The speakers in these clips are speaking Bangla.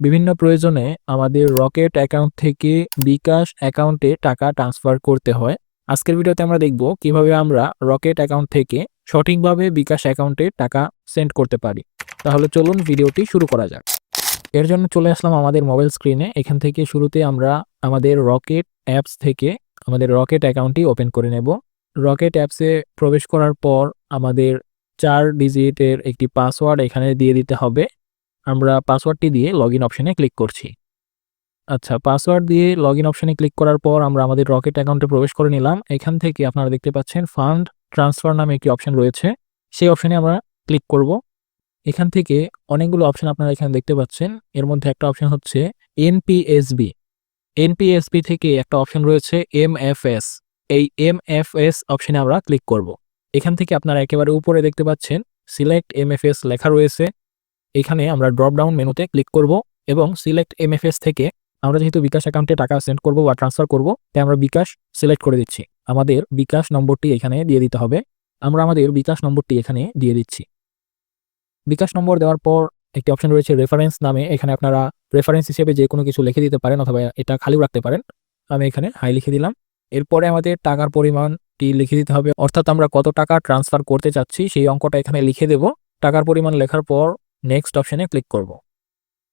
বিভিন্ন প্রয়োজনে আমাদের রকেট অ্যাকাউন্ট থেকে বিকাশ অ্যাকাউন্টে টাকা ট্রান্সফার করতে হয়। আজকের ভিডিওতে আমরা দেখব কিভাবে আমরা রকেট অ্যাকাউন্ট থেকে সঠিকভাবে বিকাশ অ্যাকাউন্টে টাকা সেন্ড করতে পারি। তাহলে চলুন ভিডিওটি শুরু করা যাক। এর জন্য চলে আসলাম আমাদের মোবাইল স্ক্রিনে। এখান থেকে শুরুতে আমরা আমাদের রকেট অ্যাপস থেকে আমাদের রকেট অ্যাকাউন্টটি ওপেন করে নেব। রকেট অ্যাপসে প্রবেশ করার পর আমাদের 4 ডিজিটের একটি পাসওয়ার্ড এখানে দিয়ে দিতে হবে। আমরা পাসওয়ার্ডটি দিয়ে লগইন অপশনে ক্লিক করছি। আচ্ছা, পাসওয়ার্ড দিয়ে লগইন অপশনে ক্লিক করার পর আমরা আমাদের রকেট অ্যাকাউন্টে প্রবেশ করে নিলাম। এখান থেকে আপনারা দেখতে পাচ্ছেন ফান্ড ট্রান্সফার নামে একটি অপশন রয়েছে। সেই অপশনে আমরা ক্লিক করব। এখান থেকে অনেকগুলো অপশন আপনারা এখানে দেখতে পাচ্ছেন। এর মধ্যে একটা অপশন হচ্ছে এনপিএসবি। এনপিএসবি থেকে একটা অপশন রয়েছে এমএফএস। এই এমএফএস অপশনে আমরা ক্লিক করব। এখান থেকে আপনারা একেবারে উপরে দেখতে পাচ্ছেন সিলেক্ট এমএফএস লেখা রয়েছে। এখানে আমরা ড্রপ ডাউন মেনুতে ক্লিক করব এবং সিলেক্ট এমএফএস থেকে আমরা যেহেতু বিকাশ অ্যাকাউন্টে টাকা সেন্ড করব বা ট্রান্সফার করব, তাই আমরা বিকাশ সিলেক্ট করে দিচ্ছি। আমাদের বিকাশ নম্বরটি এখানে দিয়ে দিতে হবে। আমরা আমাদের বিকাশ নম্বরটি এখানে দিয়ে দিচ্ছি। বিকাশ নম্বর দেওয়ার পর একটি অপশন রয়েছে রেফারেন্স নামে। এখানে আপনারা রেফারেন্স হিসেবে যে কোনো কিছু লিখে দিতে পারেন অথবা এটা খালিও রাখতে পারেন। আমি এখানে হাই লিখে দিলাম। এরপরে আমাদের টাকার পরিমাণটি লিখে দিতে হবে, অর্থাৎ আমরা কত টাকা ট্রান্সফার করতে চাচ্ছি সেই অঙ্কটা এখানে লিখে দেব। টাকার পরিমাণ লেখার পর নেক্সট অপশনে ক্লিক করব।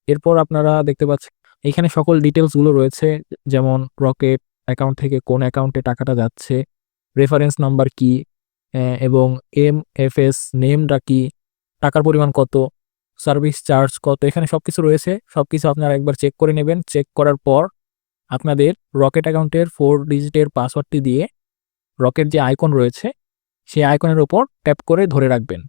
এরপর আপনারা দেখতে পাচ্ছেন এখানে সকল ডিটেলসগুলো রয়েছে, যেমন রকেট অ্যাকাউন্ট থেকে কোন অ্যাকাউন্টে টাকাটা যাচ্ছে, রেফারেন্স নাম্বার কি, এবং এমএফএস নেমটা কি, টাকার পরিমাণ কত, সার্ভিস চার্জ কত, এখানে সবকিছু রয়েছে। সবকিছু আপনারা একবার চেক করে নেবেন। চেক করার পর আপনাদের রকেট অ্যাকাউন্টের 4 ডিজিটের পাসওয়ার্ডটি দিয়ে রকেট যে আইকন রয়েছে সেই আইকনের উপর ট্যাপ করে ধরে রাখবেন।